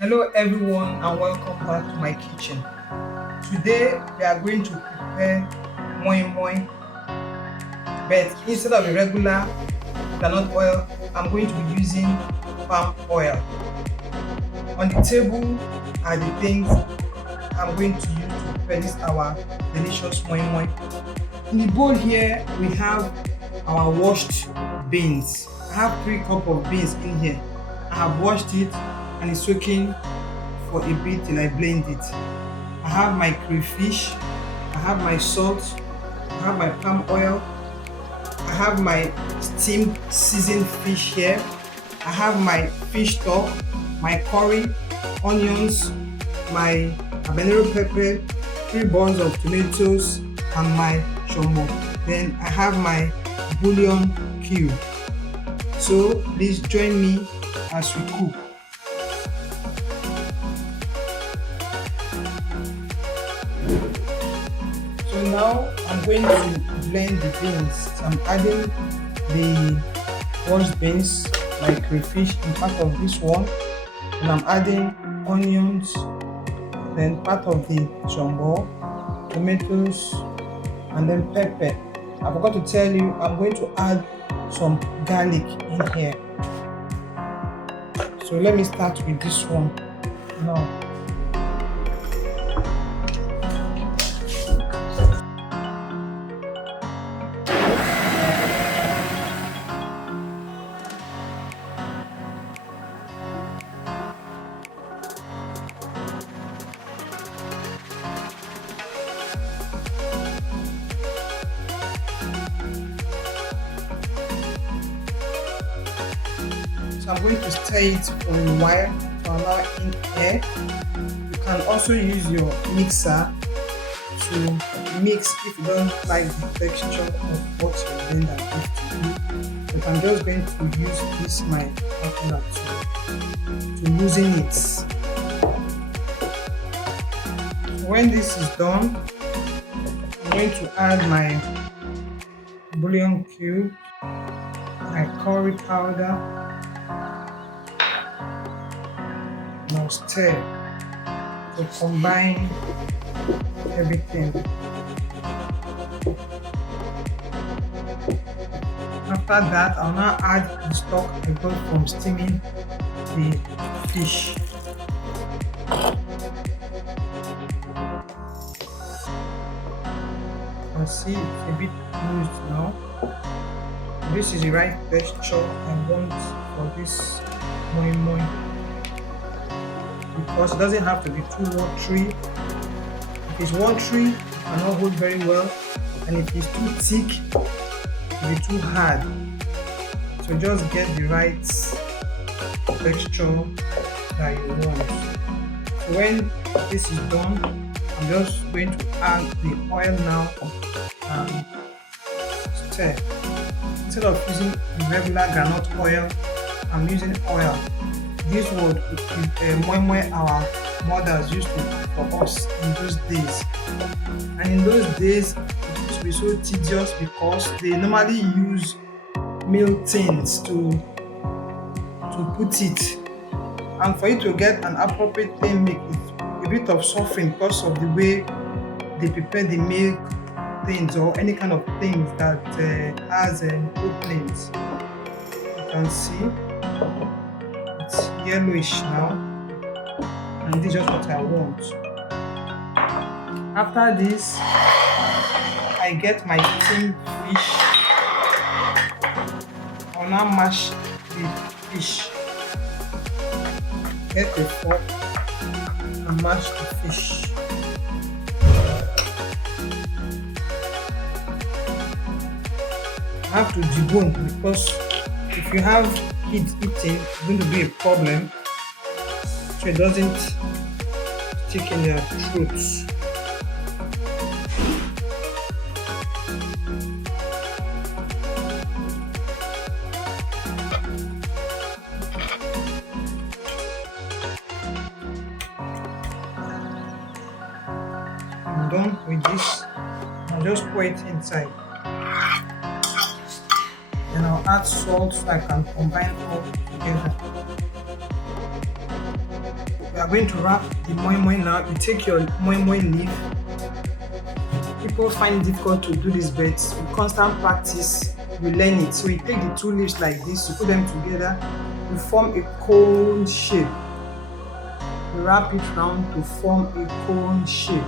Hello everyone and welcome back to my kitchen. Today we are going to prepare moi moi, but instead of a regular groundnut oil, I'm going to be using palm oil. On the table are the things I'm going to use to prepare this our delicious moi moi. In the bowl here we have our washed beans. I have 3 cups of beans in here. I have washed it and it's soaking for a bit till I blend it. I have my crayfish, I have my salt, I have my palm oil, I have my steamed seasoned fish here, I have my fish stock, my curry, onions, my habanero pepper, 3 balls of tomatoes, and my shonbo. Then I have my bouillon cube. So please join me as we cook. So now I'm going to blend the beans. I'm adding the washed beans, my crayfish in part of this one, and I'm adding onions, then part of the shonbo, tomatoes, and then pepper. I forgot to tell you, I'm going to add some garlic in here. So let me start with this one now. So I'm going to stir it for a while to allow in air. You can also use your mixer to mix if you don't like the texture of what your blender gives to you. But I'm just going to use this my spatula to loosen it. When this is done, I'm going to add my bouillon cube, my curry powder. Now stir to combine everything. After that, I'll now add the stock I got from steaming the fish. You can see it's a bit loose now. This is the right texture I want for this moi moi, because it doesn't have to be too watery. If it's watery, it cannot hold very well, and if it's too thick, it will be too hard. So just get the right texture that you want. So when this is done, I'm just going to add the oil now and stir. Instead of using regular groundnut oil, I'm using oil. This would moi moi our mothers used to for us in those days. And in those days, it used to be so tedious because they normally use milk tins to put it. And for you to get an appropriate plain milk, it's a bit of suffering because of the way they prepare the milk things or any kind of things that has openings. You can see it's yellowish now, and this is just what I want. After this, I get my steamed fish. I'll now mash the fish. Get a fork and mash the fish. I have to debone because if you have kids eating, it's going to be a problem, so it doesn't stick in their throats. I'm done with this. I'll just pour it inside. Then I'll add salt so I can combine all together. We are going to wrap the moi moi now. You take your moi moi leaf. People find it difficult to do this, but with constant practice, you learn it. So you take the two leaves like this, you put them together, you form a cone shape. You wrap it round to form a cone shape.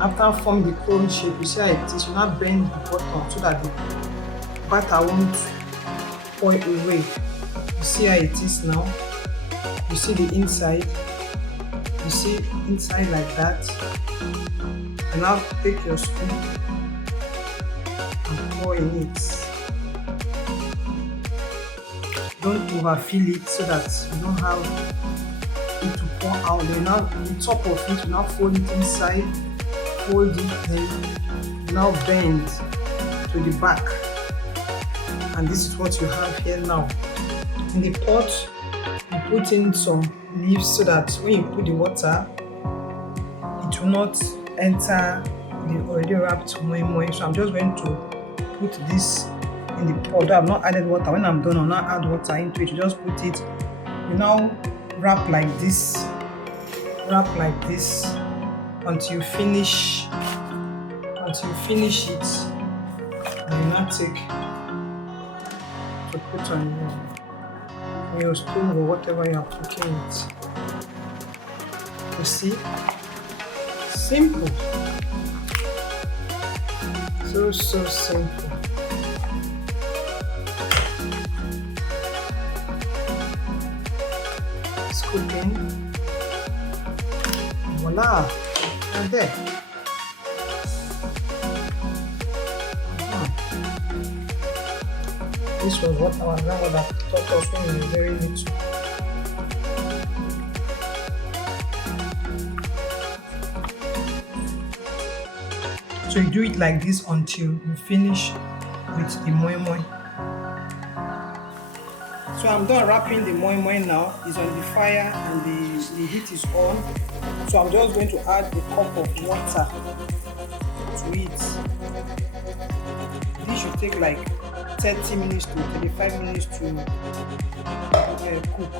After forming the cone shape, you see how it is. You now bend the bottom so that the batter won't fall away. You see how it is now. You see the inside. You see inside like that. And now take your spoon and pour in it. Don't overfill it so that you don't have it to pour out. Then now the top of it, you now fold it inside, fold it, then now bend to the back. And this is what you have here now. In the pot, you put in some leaves so that when you put the water, it will not enter the already wrapped moi moi. So I'm just going to put this in the pot. I've not added water. When I'm done, I'll not add water into it. You just put it. You now wrap like this. Wrap like this until you finish. Until you finish it, and you now take to put on your stove or whatever you are cooking it. You see? Simple. So simple. Cooking. Voila! And there. This was what our grandmother taught us when we were very little. So you do it like this until you finish with the moi moi. So I'm done wrapping the moi moi now. It's on the fire and the heat is on. So I'm just going to add a cup of water to it. This should take like 30 minutes to 35 minutes to cook.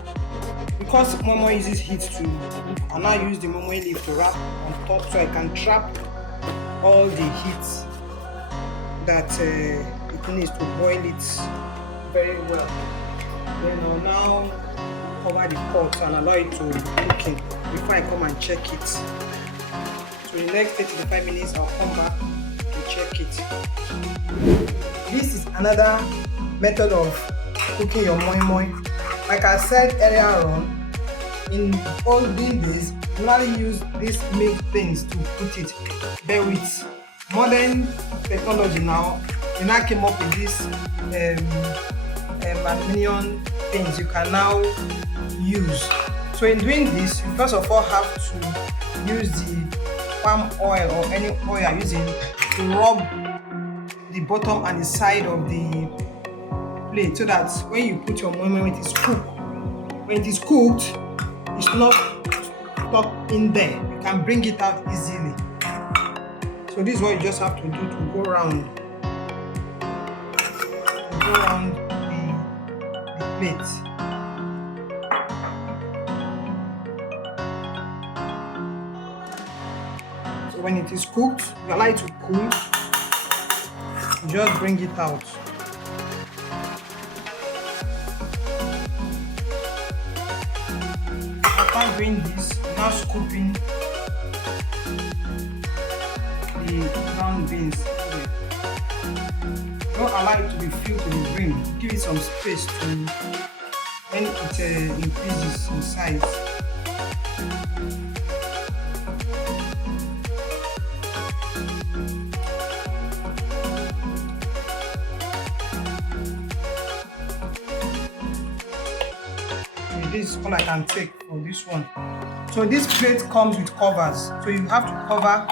Because moi moi uses heat to cook, I now use the moi moi leaf to wrap on top so I can trap all the heat that it needs to boil it very well. Then I'll now cover the pot and allow it to cook in before I come and check it. So in the next 35 minutes I'll come back to check it. This is another method of cooking your moi moi. Like I said earlier on, in olden days, you only use these milk things to put it. But with modern technology now, you now came up with this aluminium things you can now use. So in doing this, you first of all have to use the palm oil or any oil you're using to rub the bottom and the side of the plate so that when you put your moi moi, it is cooked. When it is cooked, it's not stuck in there. You can bring it out easily. So this is what you just have to do to go around. The plate. So when it is cooked, you allow it to cool. You just bring it out. After doing this, you now scoop in the brown beans. Don't allow it to be filled to the brim. Give it some space to when it increases in size. This is all I can take for this one. So this plate comes with covers, so you have to cover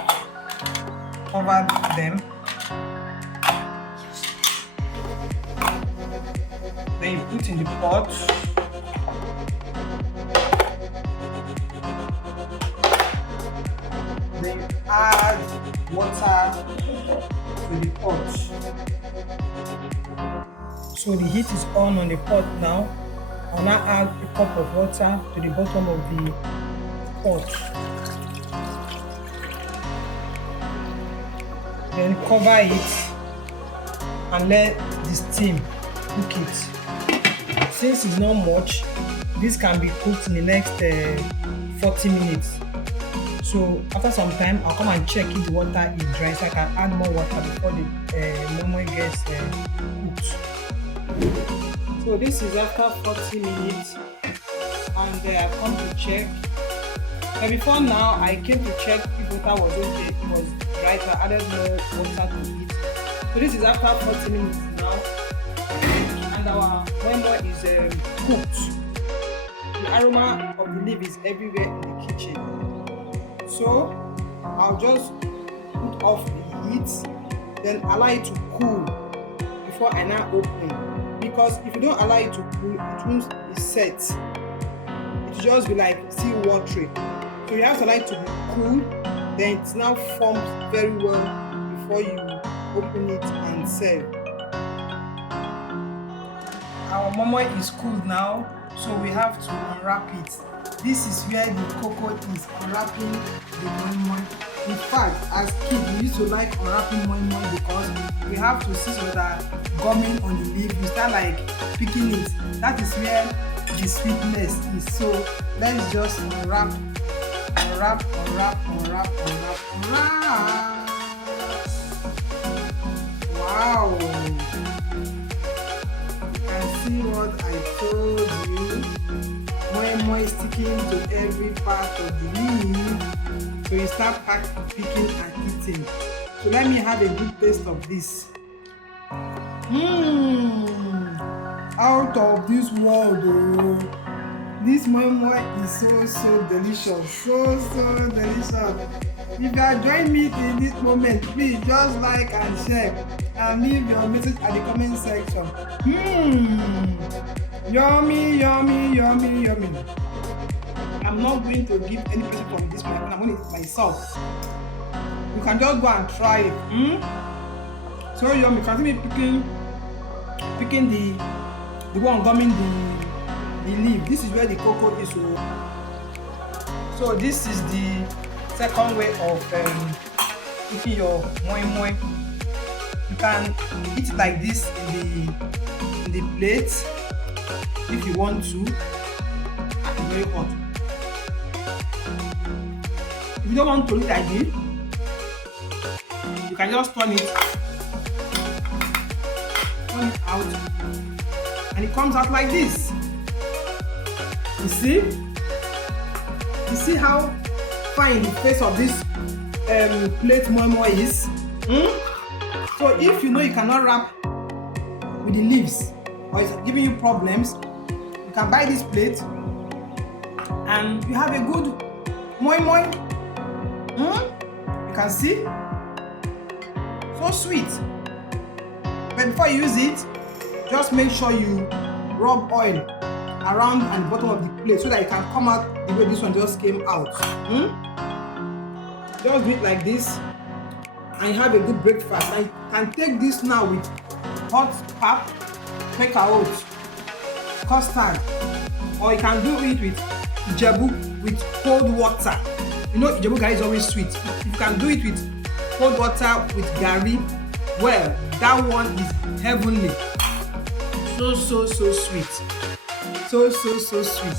them. Then you put in the pot. Then you add water to the pot. So the heat is on the pot now. I'll now add a cup of water to the bottom of the pot. Then cover it and let the steam cook it. Since it's not much, this can be cooked in the next 40 minutes. So after some time, I'll come and check if the water is dry, so I can add more water before the momo gets cooked. So this is after 40 minutes, and I come to check. But before now, I came to check if water was okay, it was dry, so I added more water to it. So this is after 40 minutes now, and our momo is cooked. The aroma of the leaf is everywhere in the kitchen. So I'll just put off the heat, then allow it to cool before I now open. Because if you don't allow it to cool, it won't be set. It will just be like still watery. So you have to allow it to be cool, then it now forms very well before you open it and serve. Our momo is cooled now, so we have to unwrap it. This is where the cocoa is, unwrapping the momo. In fact, as kids, we used to like unwrapping momo because we have to see some that gumming on the leaf. You start like picking it. That is where the sweetness is. So let's just unwrap. Wow! You can see what I told you. Momo is sticking to every part of the leaf. So you start picking and eating. So let me have a good taste of this. Out of this world, oh. This momo is so delicious, so delicious. If you are joining me in this moment, please just like and share and leave your message at the comment section. Yummy. I'm not going to give any person from this one. I'm going to eat myself. You can just go and try it. So yummy. You can see me picking the one gumming the leaf. This is where the cocoa is. So this is the second way of cooking your momo. You can eat it like this in the plate if you want to. It's very hot. If you don't want to eat like this, you can just turn it out, and it comes out like this. You see how fine the face of this plate momo is. So if you know you cannot wrap with the leaves or it's giving you problems, you can buy this plate and you have a good momo. You can see, so sweet. But before you use it, just make sure you rub oil around and the bottom of the plate so that it can come out the way this one just came out. Just do it like this and you have a good breakfast. And you can take this now with hot pap, make a oat, custard, or you can do it with ijebu with cold water. You know ijebu garri is always sweet. If you can do it with cold water with garri, well, that one is heavenly. So sweet. So sweet.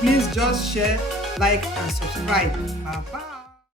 Please just share, like and subscribe. Bye bye.